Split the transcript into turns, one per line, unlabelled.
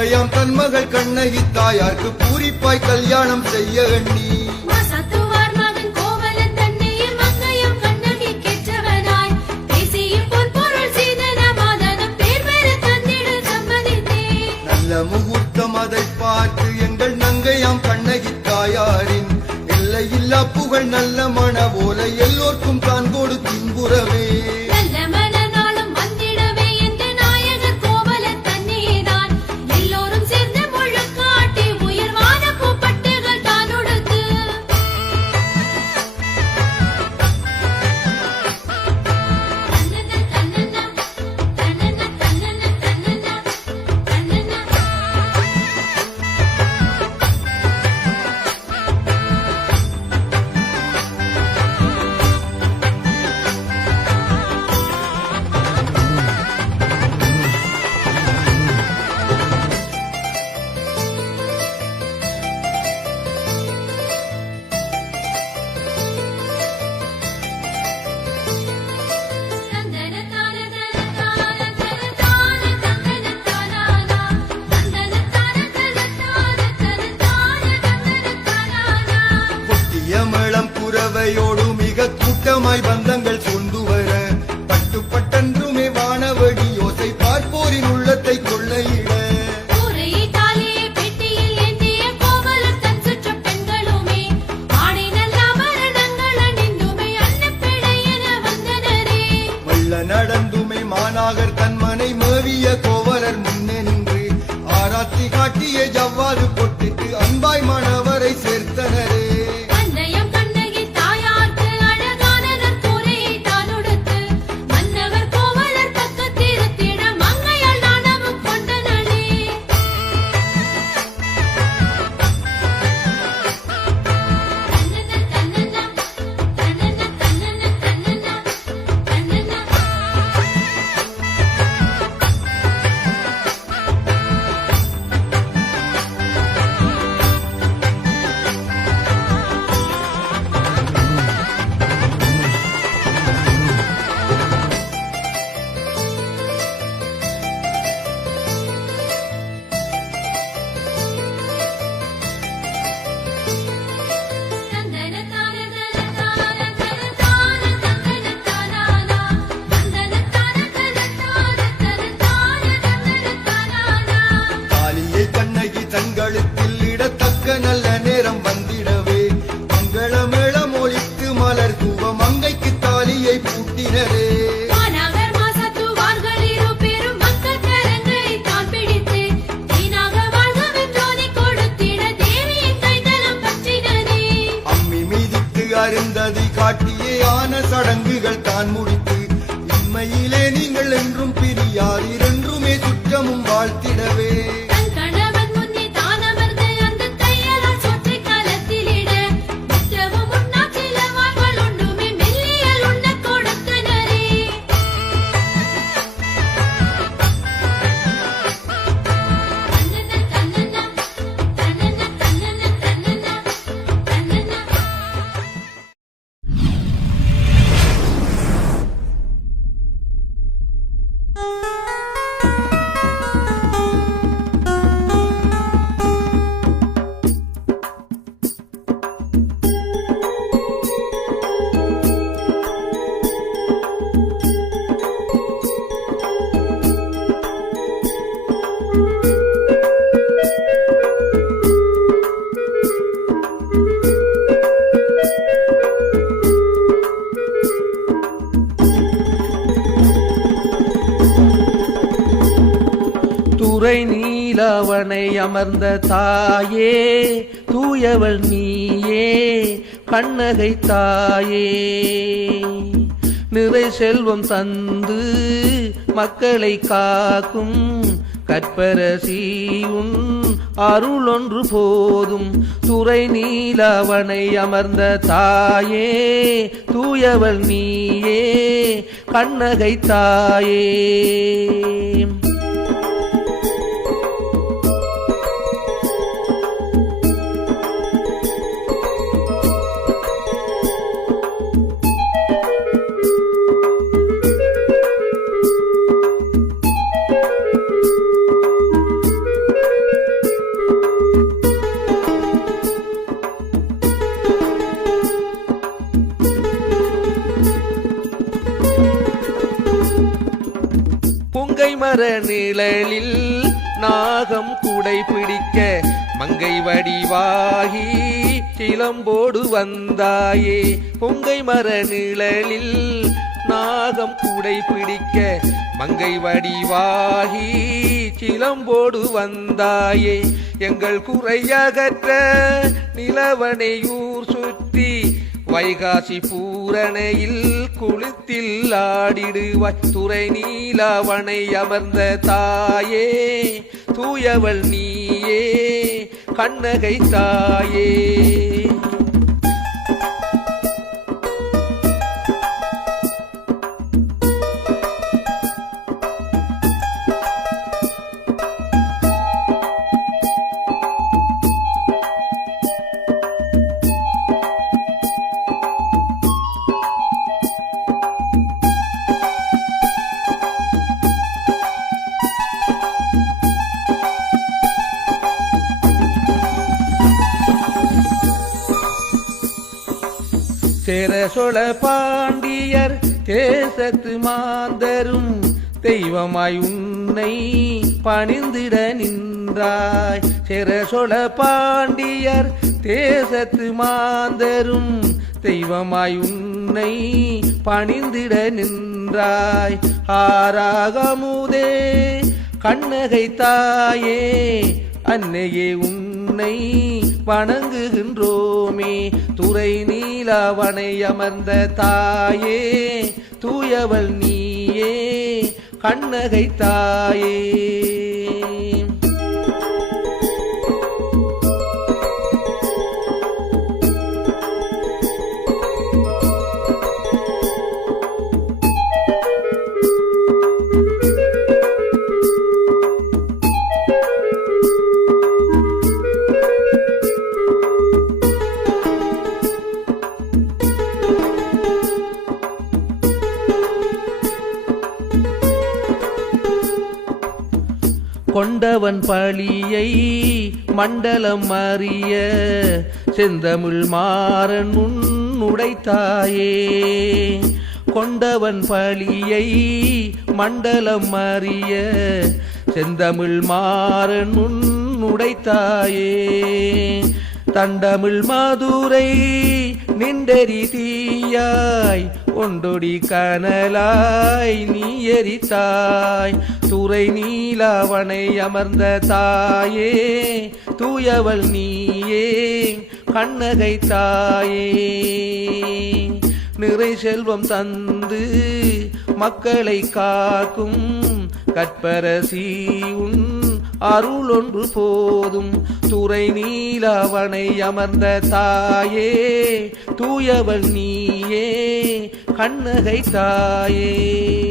சத்துவையாம் தன் மகள் கண்ணகி தாயார்க்கு பூரிப்பாய் கல்யாணம் செய்ய எண்ணி. நல்ல முகூர்த்தம் அதை பார்த்து எங்கள் நங்கையாம் கண்ணகி தாயாரின். எல்லையில்லா புகழ் நல்ல மன போல எல்லோர்க்கும் കൂട്ടയോടു
മിക കൂട്ടമായി merengue தாழ்வனை அமர்ந்த
தாயே தூயவள் நீயே கண்ணகை தாயே. நிறை செல்வம் சந்து மக்களை காக்கும் கற்பரசியும் அருளொன்று போதும். துறை நீலவனை அமர்ந்த தாயே தூயவள் நீயே கண்ணகை தாயே. புங்கை மர நிழலில் நாகம் குடை பிடிக்க மங்கை வடிவாகி கிளம்போடு வந்தாயே. பொங்கை மர நிழலில் நாகம் குடை பிடிக்க மங்கை வடிவாகி சிலம்போடு வந்தாயே. எங்கள் குறையகற்ற நிலவனையூர் சுற்றி வைகாசி பூரணையில் குளித்தில் ஆடிடுவாய் துறை நீலாவனை அமர்ந்த தாயே தூயவள் நீயே கண்ணகை தாயே. சேர சொல பாண்டியர் தேசத்து மாந்தரும் தெய்வமாய் உன்னை பணிந்திட நின்றாய். சேர சொல பாண்டியர் தேசத்து மாந்தரும் தெய்வமாய் உன்னை பணிந்திட நின்றாய். ஆராகமுதே கண்ணகை தாயே அன்னையே உன்னை வணங்குகின்றோமே. துறை நீலாவனை அமர்ந்த தாயே தூயவள் நீயே கண்ணகை தாயே. கொண்டவன் பழியை மண்டலம் அறிய செந்தமிழ் மாறன் உன் உடைத்தாயே. கொண்டவன் பழியை மண்டலம் அறிய செந்தமிழ் மாறன் உன் உடைத்தாயே. தண்டமிழ் மாதுரை நின்றெறி தீயாய் ஒண்டொடி கனலாய் நீ எரித்தாய் துறை நீலாவனை அமர்ந்த தாயே தூயவள் நீயே கண்ணகை தாயே. நிறை செல்வம் தந்து மக்களை காக்கும் கற்பரசி உன் அருள் ஒன்று போதும். துறை நீலாவணை அமர்ந்த தாயே தூயவள் நீயே கண்ணகை தாயே.